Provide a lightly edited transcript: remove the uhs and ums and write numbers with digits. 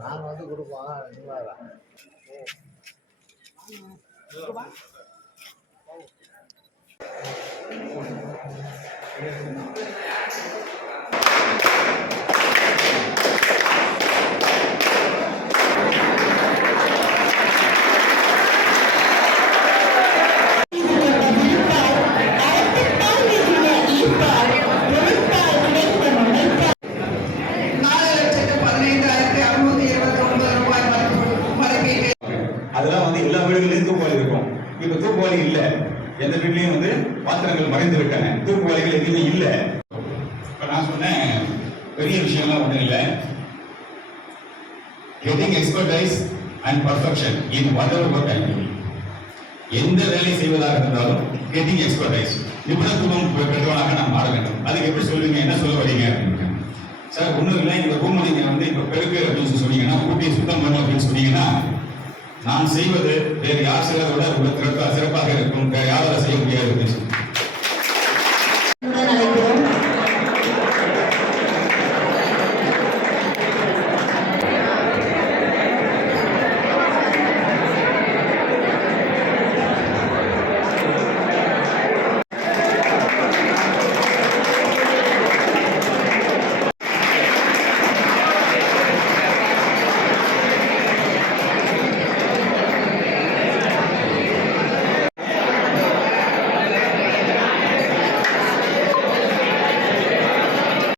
நான் வந்து கொடுப்போம். அதெல்லாம் வந்து எல்லா வீடுகளிலும் தூக்குவாளி இருக்கும். இப்ப தூக்குவாளி இல்ல, எந்த வீட்லயும் வந்து பாத்திரங்கள் மறைந்து விட்டன, தூக்குவாளிகள் எதுவுமே இல்ல. இப்ப நான் சொன்னேன் பெரிய விஷயம்லாம் ஒண்ணும் இல்லை. getting expertise and perfection in whatever work I do. எந்த வேலை செய்வதாக இருந்தாலும் getting expertise, நிபுணத்துவம் பெற்றவனாக நாம் மாற வேண்டும். அதுக்கு எப்படி சொல்லுவீங்க, என்ன சொல்ல வரீங்க அப்படின்னு. சார் ஒண்ணும் இல்லை, இந்த ரூம் நீங்க வந்து இப்ப பெருக்கு அப்படின்னு சொன்னீங்கன்னா, ஊட்டி சுத்தம் பண்ணணும் அப்படின்னு சொன்னீங்கன்னா, நான் செய்வது வேறு யார் செய்வதை விட சிறப்பாக இருக்கும், வேறு யாரால செய்ய முடியாது அப்படின்னு